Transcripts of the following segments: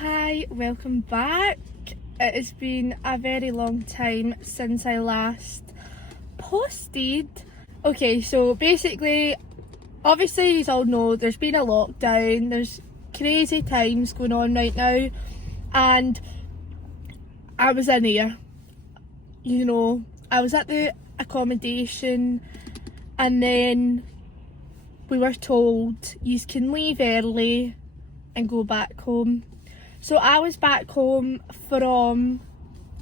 Hi, welcome back. It has been a very long time since I last posted. Okay, so basically, obviously you all know there's been a lockdown, there's crazy times going on right now, and I was in here, I was at the accommodation, and then we were told you can leave early and go back home. So I was back home from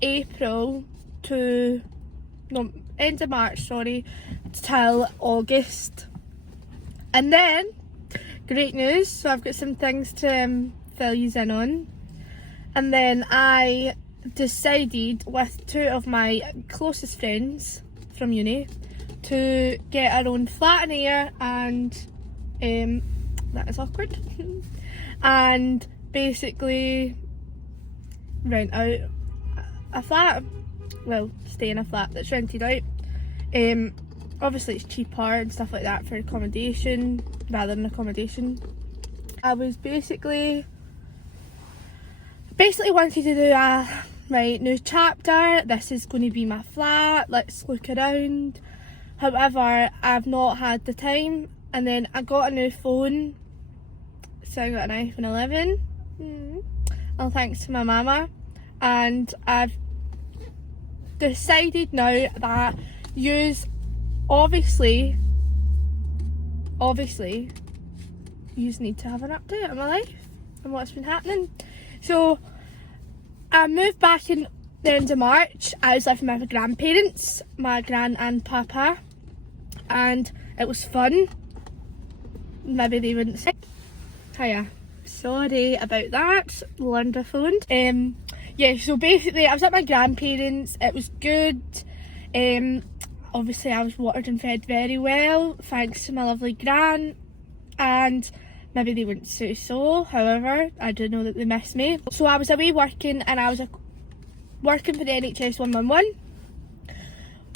April to, no, end of March, sorry, till August. And then, great news, so I've got some things to fill you in on. And then I decided with two of my closest friends from uni to get our own flat in here, and that is awkward. And basically rent out a flat, well, stay in a flat that's rented out. Obviously it's cheaper and stuff like that for accommodation rather than accommodation. I was basically wanted to do a new chapter. This is going to be my flat, let's look around. However, I've not had the time, and then I got a new phone, so I got an iPhone 11. Well, thanks to my mama, and I've decided now that yous obviously yous need to have an update on my life and what's been happening. So I moved back in the end of March. I was living with my grandparents, my gran and papa, and it was fun. Maybe they wouldn't say. Hiya. Sorry about that, learned a phone. Yeah, so basically I was at my grandparents', it was good. Obviously I was watered and fed very well, thanks to my lovely gran, and maybe they wouldn't say so, however, I do know that they miss me. So I was away working, and I was working for the NHS 111.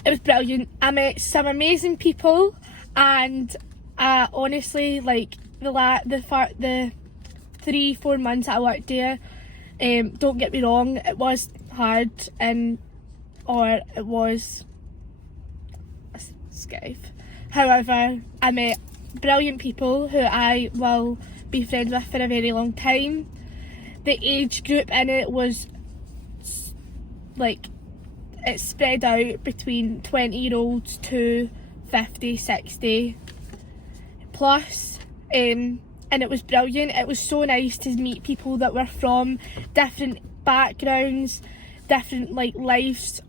It was brilliant. I met some amazing people, and honestly, like the 3-4 months that I worked there, don't get me wrong, it was hard, or it was a skive. However, I met brilliant people who I will be friends with for a very long time. The age group in it was like, it's spread out between 20-year-olds to 50, 60 plus. And it was brilliant. It was so nice to meet people that were from different backgrounds, different lives,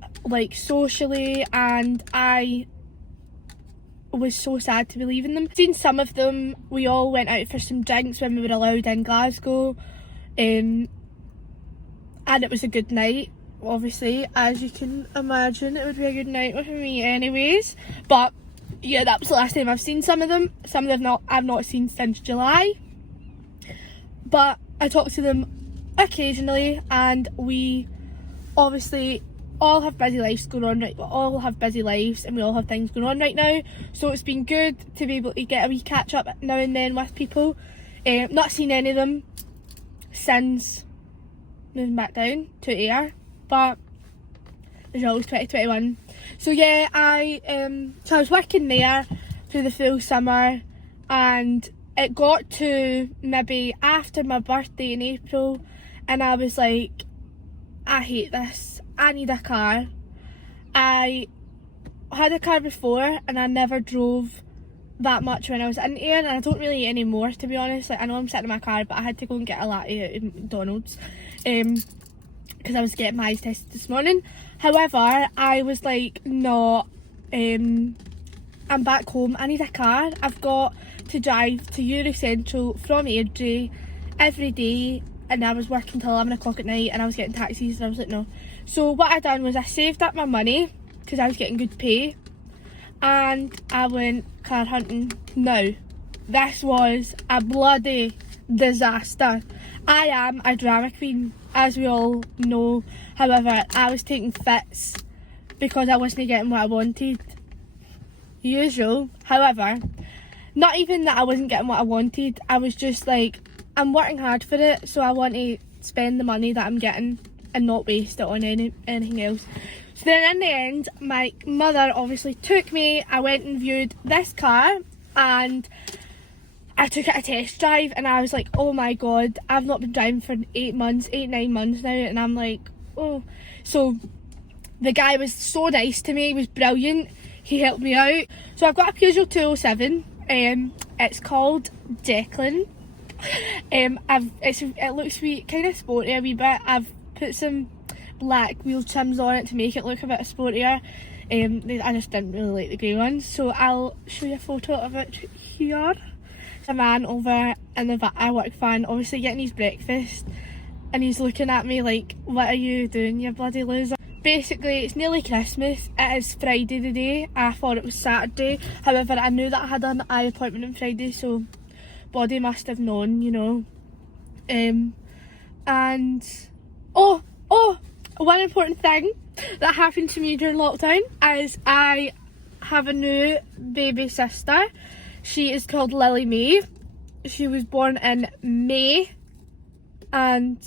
socially, and I was so sad to be leaving them. Seen some of them, we all went out for some drinks when we were allowed in Glasgow, and it was a good night. Obviously, as you can imagine, it would be a good night with me anyways, but yeah, that was the last time I've seen some of them. Some of them I've not seen since July, but I talk to them occasionally, and we obviously all have busy lives going on right. We all have busy lives, and we all have things going on right now. So it's been good to be able to get a wee catch up now and then with people. Not seen any of them since moving back down to air, but there's always 2021. So yeah, I was working there through the full summer, and it got to maybe after my birthday in April, and I was like, I hate this, I need a car. I had a car before, and I never drove that much when I was in here, and I don't really anymore, to be honest. Like, I know I'm sitting in my car, but I had to go and get a latte at McDonald's because I was getting my eyes tested this morning. However, I was like, no, I'm back home, I need a car. I've got to drive to Eurocentral from Airdrie every day, and I was working till 11 o'clock at night, and I was getting taxis, and I was like, no. So what I done was I saved up my money, because I was getting good pay, and I went car hunting. Now, this was a bloody disaster. I am a drama queen, as we all know. However, I was taking fits because I wasn't getting what I wanted. Usual. However, not even that I wasn't getting what I wanted, I was just like, I'm working hard for it, so I want to spend the money that I'm getting and not waste it on anything else. So then in the end, my mother obviously took me. I went and viewed this car and I took it a test drive, and I was like, oh my god, I've not been driving for 9 months now, and I'm like, oh. So the guy was so nice to me, he was brilliant, he helped me out. So I've got a Peugeot 207, it's called Declan. It looks sweet, kind of sporty a wee bit. I've put some black wheel trims on it to make it look a bit sportier. I just didn't really like the grey ones, so I'll show you a photo of it here. A man over in the work van, obviously getting his breakfast, and he's looking at me like, what are you doing, you bloody loser? Basically, it's nearly Christmas. It is Friday today. I thought it was Saturday, however I knew that I had an eye appointment on Friday, so body must have known, you know. And one important thing that happened to me during lockdown is I have a new baby sister. She is called Lily Mae. She was born in May and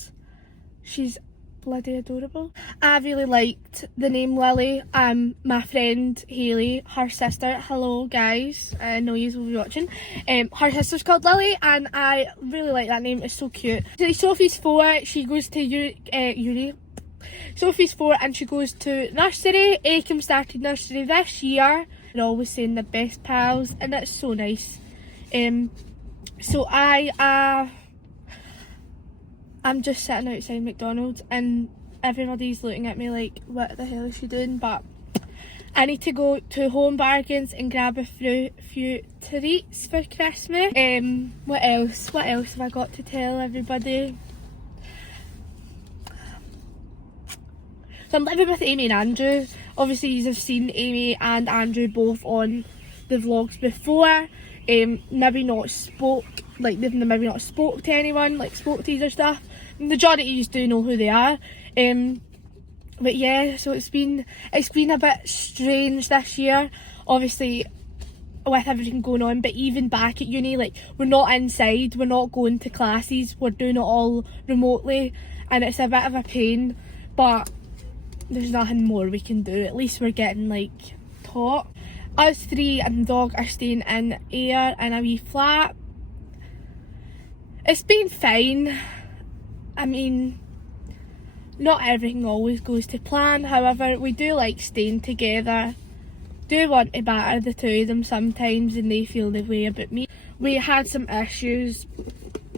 she's bloody adorable. I really liked the name Lily. My friend Hayley, her sister, hello guys, I know you will be watching. Her sister's called Lily and I really like that name, it's so cute. Sophie's 4, she goes to uni. Sophie's 4 and she goes to nursery. Aikem started nursery this year. They're always saying they're best pals and that's so nice. So I'm just sitting outside McDonald's and everybody's looking at me like, what the hell is she doing? But I need to go to Home Bargains and grab a few treats for Christmas. What else have I got to tell everybody? So I'm living with Amy and Andrew. Obviously you've seen Amy and Andrew both on the vlogs before. Maybe not spoke, like they've maybe not spoke to anyone, like spoke to either stuff. The majority of you do know who they are. But yeah, so it's been a bit strange this year, obviously with everything going on, but even back at uni, like we're not inside, we're not going to classes, we're doing it all remotely and it's a bit of a pain, but there's nothing more we can do. At least we're getting like taught. Us 3 and the dog are staying in Ayr in a wee flat. It's been fine. I mean, not everything always goes to plan, however we do like staying together. Do want to batter the two of them sometimes and they feel the way about me. We had some issues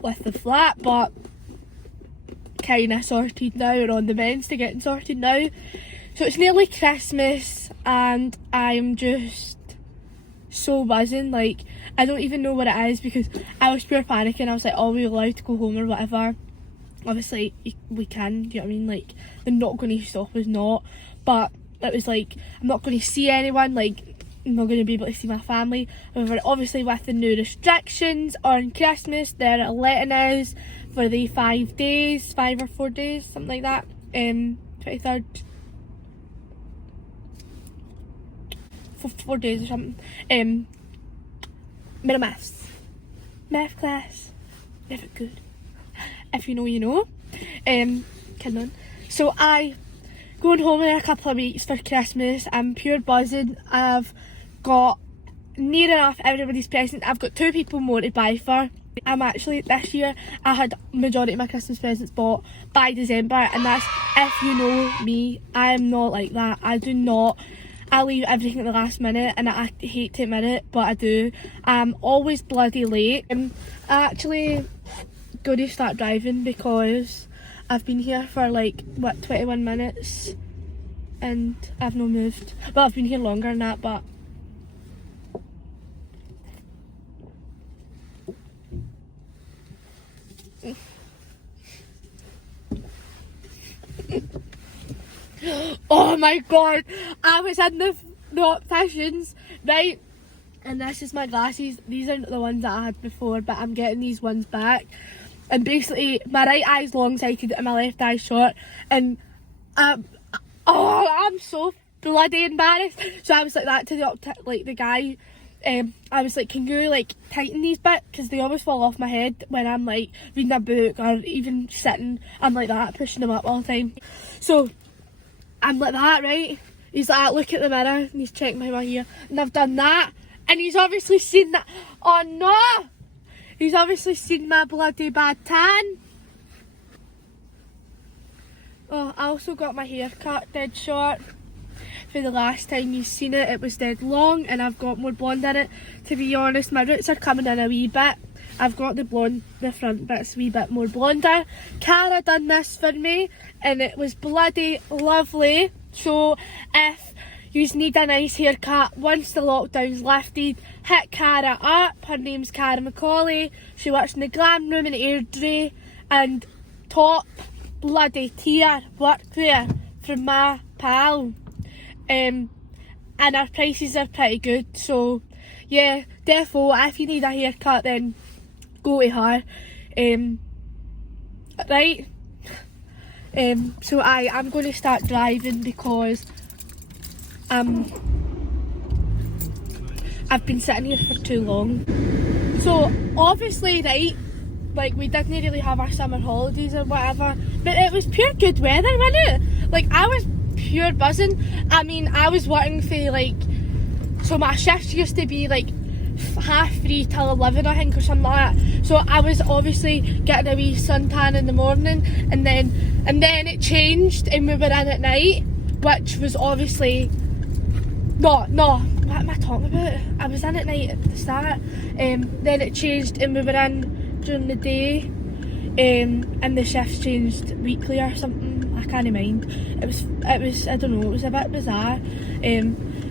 with the flat, but kind of sorted now, or on the mends to getting sorted now. So it's nearly Christmas and I'm just so buzzing. Like I don't even know what it is because I was pure panicking. I was like, are we allowed to go home or whatever? Obviously we can, do you know what I mean? Like they're not going to stop us not, but it was like I'm not going to see anyone, like I'm not going to be able to see my family. However, obviously with the new restrictions on Christmas, they're letting us for the 5 days, 5 or 4 days, something like that. 23rd, 4 days or something. Bit of math class, never good. If you know, you know. Kidding on. So I going home in a couple of weeks for Christmas. I'm pure buzzing. I've got near enough everybody's present. I've got 2 people more to buy for. I'm actually, this year I had majority of my Christmas presents bought by December, and that's, if you know me, I am not like that. I do not, I leave everything at the last minute and I hate to admit it, but I do. I'm always bloody late. I actually going to start driving because I've been here for like, what, 21 minutes and I've not moved. Well, I've been here longer than that, but oh my god, I was in the opticians, right, and this is my glasses. These aren't the ones that I had before, but I'm getting these ones back, and basically my right eye's long-sighted and my left eye's short, and I'm so bloody embarrassed. So I was like that to the guy I was like, can you like tighten these bits, because they always fall off my head when I'm like reading a book or even sitting. I'm like that, pushing them up all the time. So I'm like that, right? He's like, look at the mirror, and he's checking my hair, and I've done that, and he's obviously seen that. Oh no! He's obviously seen my bloody bad tan. Oh, I also got my hair cut dead short. For the last time you've seen it, it was dead long, and I've got more blonde in it. To be honest, my roots are coming in a wee bit. I've got the blonde, the front bit's a wee bit more blonder. Cara done this for me, and it was bloody lovely. So if you need a nice haircut once the lockdown's lifted, hit Cara up. Her name's Cara Macaulay. She works in the Glam Room in Airdrie, and top bloody tier work there from my pal. And our prices are pretty good, so yeah, defo if you need a haircut then go to her. Right, so I'm going to start driving because I've been sitting here for too long. So obviously, right, like we didn't really have our summer holidays or whatever, but it was pure good weather, wasn't it? Like I was pure buzzing. I mean, I was working for like, so my shifts used to be like 3:30 till 11, I think, or something like that. So I was obviously getting a wee suntan in the morning, and then it changed and we were in at night, which was obviously no, what am I talking about? I was in at night at the start, then it changed and we were in during the day, and the shifts changed weekly or something. I can't mind. It was I don't know, it was a bit bizarre.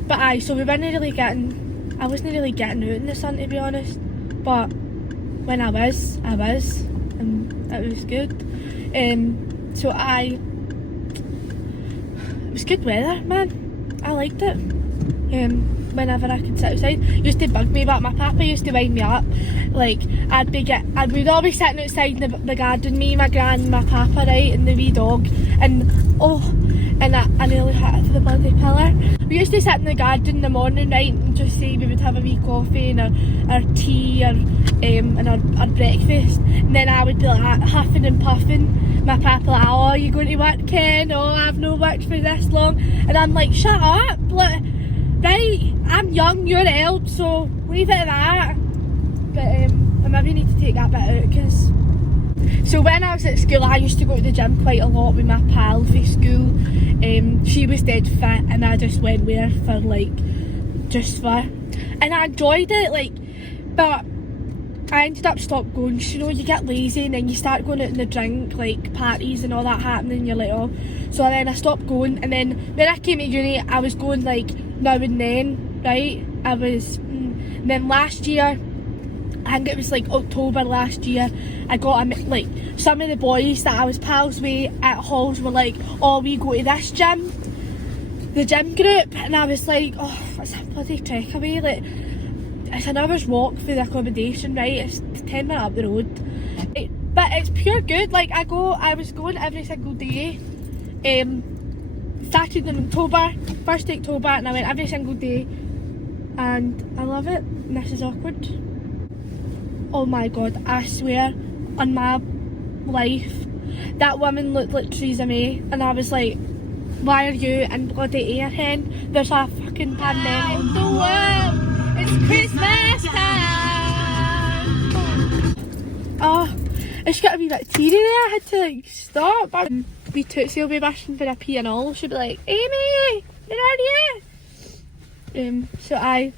But so we weren't really I wasn't really getting out in the sun, to be honest. But when I was, and it was good. So it was good weather, man. I liked it. Whenever I could sit outside, it used to bug me, but my papa used to wind me up. Like we'd all be sitting outside in the garden, me, my gran, my papa, right, and the wee dog, and I nearly hit the bloody pillar. We used to sit in the garden in the morning, right, and just say we would have a wee coffee and our tea and our breakfast, and then I would be like huffing and puffing. My papa like, oh, you going to work, Ken? Oh, I've no worked for this long, and I'm like, shut up, like, right, I'm young, you're old, so leave it at that. But I maybe need to take that bit out, because so when I was at school I used to go to the gym quite a lot with my pal for school. She was dead fit and I just went with her for like, just for, and I enjoyed it, like, but I ended up stopped going. You know, you get lazy and then you start going out in the drink, like parties and all that happening, and you're like, oh. So then I stopped going, and then when I came to uni I was going like now and then, right? And then last year, I think it was like October last year, I got like some of the boys that I was pals with at halls were like, oh, we go to this gym, the gym group, and I was like, oh, it's a bloody trek away, like it's an hour's walk for the accommodation, right? It's 10 minutes up the road, but it's pure good. Like I was going every single day. Started in October, 1st October, and I went every single day, and I love it. And this is awkward. Oh my god, I swear on my life, that woman looked like Theresa May, and I was like, why are you in bloody Airhen? There's a fucking pandemic. The world, it's Christmas time. Oh, it's got a wee bit teary there. I had to like stop. We Tootsie will be rushing for a pee and all. She'll be like, Amy, where are you? So I'm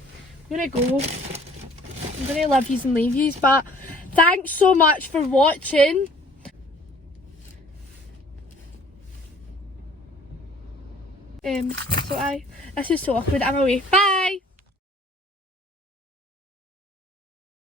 gonna go. I'm gonna love yous and leave yous, but thanks so much for watching. This is so awkward. I'm away. Bye.